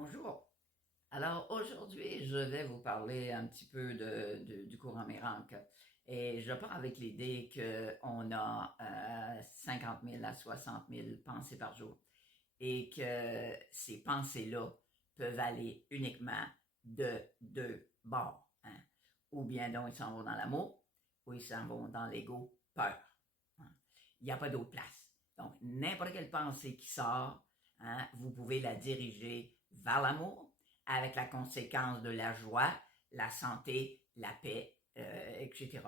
Bonjour. Alors aujourd'hui, je vais vous parler un petit peu du courant miracle. Et je pars avec l'idée qu'on a 50 000 à 60 000 pensées par jour et que ces pensées-là peuvent aller uniquement de deux bords, hein. Ou bien donc ils s'en vont dans l'amour, ou ils s'en vont dans l'ego, peur, hein. Il n'y a pas d'autre place. Donc, n'importe quelle pensée qui sort, hein, vous pouvez la diriger vers l'amour, avec la conséquence de la joie, la santé, la paix, etc.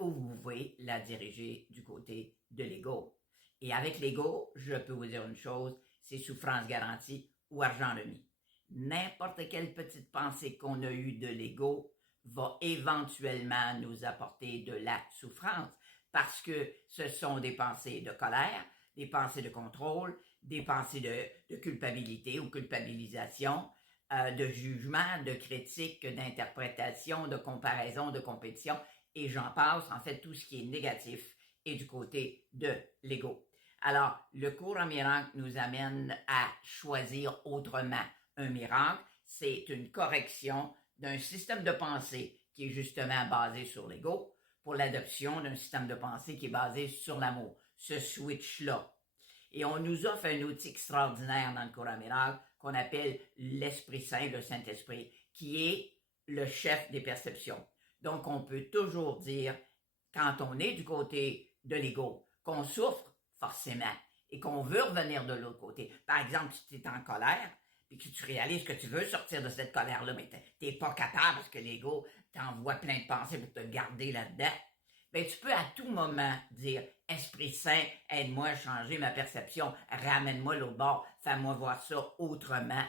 Ou vous pouvez la diriger du côté de l'ego. Et avec l'ego, je peux vous dire une chose, c'est souffrance garantie ou argent remis. N'importe quelle petite pensée qu'on a eue de l'ego va éventuellement nous apporter de la souffrance parce que ce sont des pensées de colère, des pensées de contrôle, des pensées de culpabilité ou culpabilisation, de jugement, de critique, d'interprétation, de comparaison, de compétition, et j'en passe, en fait, tout ce qui est négatif est du côté de l'ego. Alors, le cours en miracle nous amène à choisir autrement. Un miracle, c'est une correction d'un système de pensée qui est justement basé sur l'ego pour l'adoption d'un système de pensée qui est basé sur l'amour. Ce switch-là. Et on nous offre un outil extraordinaire dans le cours en miracle qu'on appelle l'Esprit Saint, le Saint-Esprit, qui est le chef des perceptions. Donc, on peut toujours dire, quand on est du côté de l'ego, qu'on souffre forcément et qu'on veut revenir de l'autre côté. Par exemple, si tu es en colère, puis que tu réalises que tu veux sortir de cette colère-là, mais t'es pas capable parce que l'ego t'envoie plein de pensées pour te garder là-dedans, ben tu peux à tout moment dire Esprit Saint, aide-moi à changer ma perception, ramène-moi l'autre bord, fais-moi voir ça autrement.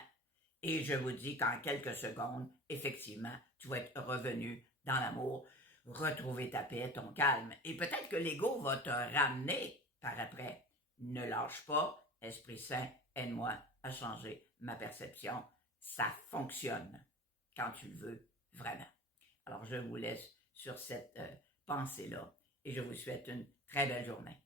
Et je vous dis qu'en quelques secondes, effectivement, tu vas être revenu dans l'amour, retrouver ta paix, ton calme. Et peut-être que l'ego va te ramener par après. Ne lâche pas, Esprit Saint, aide-moi à changer ma perception. Ça fonctionne quand tu le veux vraiment. Alors je vous laisse sur cette pensée-là et je vous souhaite une très belle journée.